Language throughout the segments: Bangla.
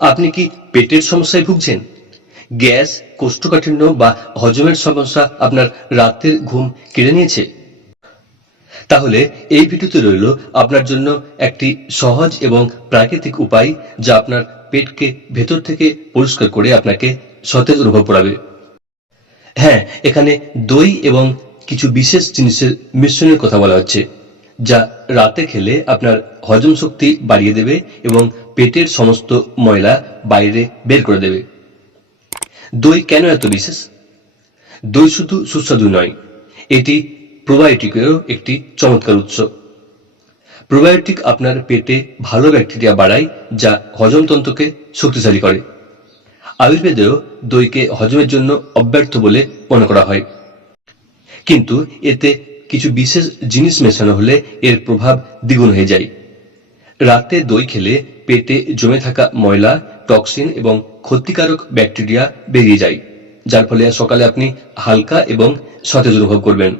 আপনি কি পেটের সমস্যায় ভুগছেন? গ্যাস, কোষ্ঠকাঠিন্য বা হজমের সমস্যা আপনার রাতের ঘুম কেড়ে নিয়েছে? তাহলে এই ভিডিওতে রইল আপনার জন্য একটি সহজ এবং প্রাকৃতিক উপায় যা আপনার পেটকে ভেতর থেকে পরিষ্কার করে আপনাকে সতেজ অনুভব করাবে। হ্যাঁ এখানে দই এবং কিছু বিশেষ জিনিসের মিশ্রণের কথা বলা হচ্ছে, যা রাতে খেলে আপনার হজম শক্তি বাড়িয়ে দেবে এবং পেটের সমস্ত ময়লা বাইরে বের করে দেবে। দই কেন এত বিশেষ? দই শুধু সুস্বাদু নয়, এটি প্রোবায়োটিকেরও একটি চমৎকার উৎস। প্রোবায়োটিক আপনার পেটে ভালো ব্যাকটেরিয়া বাড়ায়, যা হজমতন্ত্রকে শক্তিশালী করে। আয়ুর্বেদেও দইকে হজমের জন্য অব্যর্থ বলে মনে করা হয়। কিন্তু এতে কিছু বিশেষ জিনিস মেশানো হলে এর প্রভাব দ্বিগুণ হয়ে যায়। রাতে দই খেলে পেটে জমে থাকা ময়লা, টক্সিন এবং ক্ষতিকারক ব্যাকটেরিয়া বেরিয়ে যায়, যার ফলে সকালে আপনি হালকা এবং সতেজ অনুভব করবেন।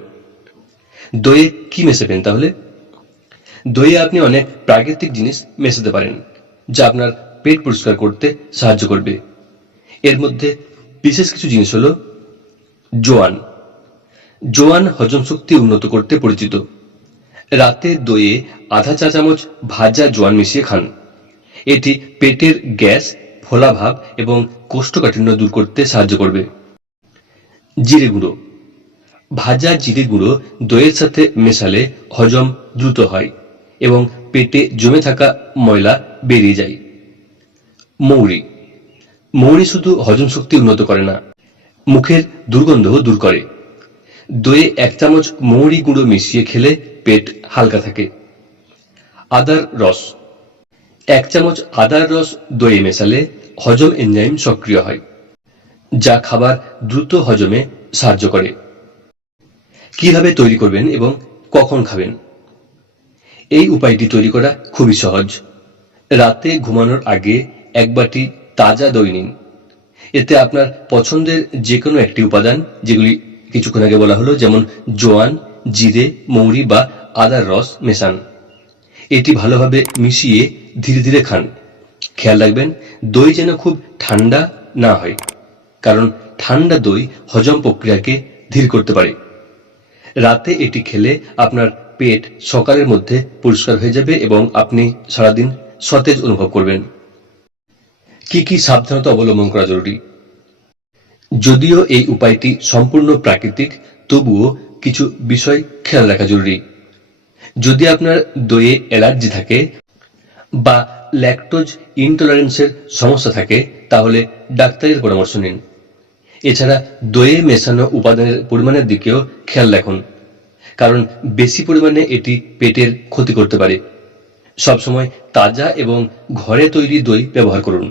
দইয়ে কি মেশাবেন তাহলে? দইয়ে আপনি অনেক প্রাকৃতিক জিনিস মেশাতে পারেন, যা আপনার পেট পরিষ্কার করতে সাহায্য করবে। এর মধ্যে বিশেষ কিছু জিনিস হলো জোয়ান। জোয়ান হজম শক্তি উন্নত করতে পরিচিত। রাতে দইয়ে আধা চা চামচ ভাজা জোয়ান মিশিয়ে খান। এটি পেটের গ্যাস ফোলাভাব এবং কোষ্ঠকাঠিন্য দূর করতে সাহায্য করবে। জিরে গুঁড়ো। ভাজা জিরে গুঁড়ো দইয়ের সাথে মেশালে হজম দ্রুত হয় এবং পেটে জমে থাকা ময়লা বেরিয়ে যায়। মৌরি। মৌরি শুধু হজম শক্তি উন্নত করে না, মুখের দুর্গন্ধও দূর করে। দইয়ে এক চামচ মৌরি গুঁড়ো মিশিয়ে খেলে পেট হালকা থাকে। আদার রস। এক চামচ আদার রস দইয়ে মেশালে হজম এনজাইম সক্রিয় হয়, যা খাবার দ্রুত হজমে সাহায্য করে। কীভাবে তৈরি করবেন এবং কখন খাবেন? এই উপায়টি তৈরি করা খুবই সহজ। রাতে ঘুমানোর আগে এক বাটি তাজা দই নিন। এতে আপনার পছন্দের যে কোনো একটি উপাদান, যেগুলি কিছুক্ষণ আগে বলা হলো, যেমন জোয়ান, জিরে, মৌরি বা আদার রস মেশান। এটি ভালোভাবে মিশিয়ে ধীরে ধীরে খান। খেয়াল রাখবেন, দই যেন খুব ঠান্ডা না হয়, কারণ ঠান্ডা দই হজম প্রক্রিয়াকে ধীর করতে পারে। রাতে এটি খেলে আপনার পেট সকালের মধ্যে পরিষ্কার হয়ে যাবে এবং আপনি সারাদিন সতেজ অনুভব করবেন। কি কি সাবধানতা অবলম্বন করা জরুরি? যদিও এই উপায়টি সম্পূর্ণ প্রাকৃতিক, তবুও কিছু বিষয় খেয়াল রাখা জরুরি। যদি আপনার দইয়ে অ্যালার্জি থাকে বা ল্যাকটোজ ইনটলারেন্সের সমস্যা থাকে, তাহলে ডাক্তারের পরামর্শ নিন। এছাড়া দইয়ে মেশানো উপাদানের পরিমাণের দিকেও খেয়াল রাখুন, কারণ বেশি পরিমাণে এটি পেটের ক্ষতি করতে পারে। সবসময় তাজা এবং ঘরে তৈরি দই ব্যবহার করুন,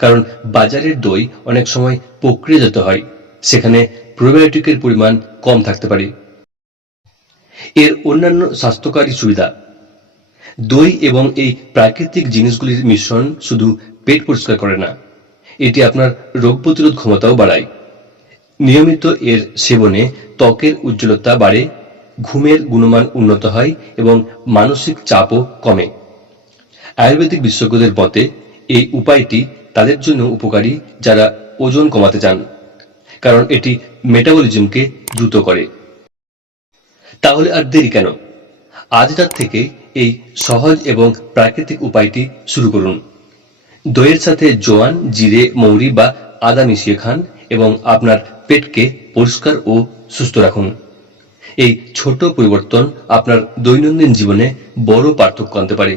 কারণ বাজারের দই অনেক সময় প্রক্রিয়াজাত হয়, সেখানে প্রোবায়োটিকের পরিমাণ কম থাকতে পারে। এর অন্যান্য স্বাস্থ্যকারী সুবিধা দই এবং এই প্রাকৃতিক জিনিসগুলির মিশ্রণ শুধু পেট পরিষ্কার করে না, এটি আপনার রোগ প্রতিরোধ ক্ষমতাও বাড়ায়। নিয়মিত এর সেবনে ত্বকের উজ্জ্বলতা বাড়ে, ঘুমের গুণমান উন্নত হয় এবং মানসিক চাপও কমে। আয়ুর্বেদিক বিশেষজ্ঞদের মতে, এই উপায়টি তাদের জন্য উপকারী যারা ওজন কমাতে চান, কারণ এটি মেটাবলিজমকে দ্রুত করে। তাহলে আর দেরি কেন? আজ রাত থেকে এই সহজ এবং প্রাকৃতিক উপায়টি শুরু করুন। দইয়ের সাথে জোয়ান, জিরে, মৌরি বা আদা মিশিয়ে খান এবং আপনার পেটকে পরিষ্কার ও সুস্থ রাখুন। এই ছোট পরিবর্তন আপনার দৈনন্দিন জীবনে বড় পার্থক্য আনতে পারে।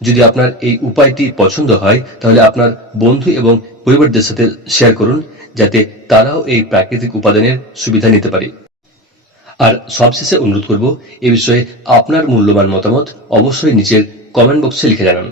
যদি আপনার এই উপায়টি পছন্দ হয়, তাহলে আপনার বন্ধু এবং পরিবারদের সাথে শেয়ার করুন, যাতে তারাও এই প্রাকৃতিক উপাদানের সুবিধা নিতে পারে। আর সবশেষে অনুরোধ করব, এ বিষয়ে আপনার মূল্যবান মতামত অবশ্যই নিচের কমেন্ট বক্সে লিখে জানান।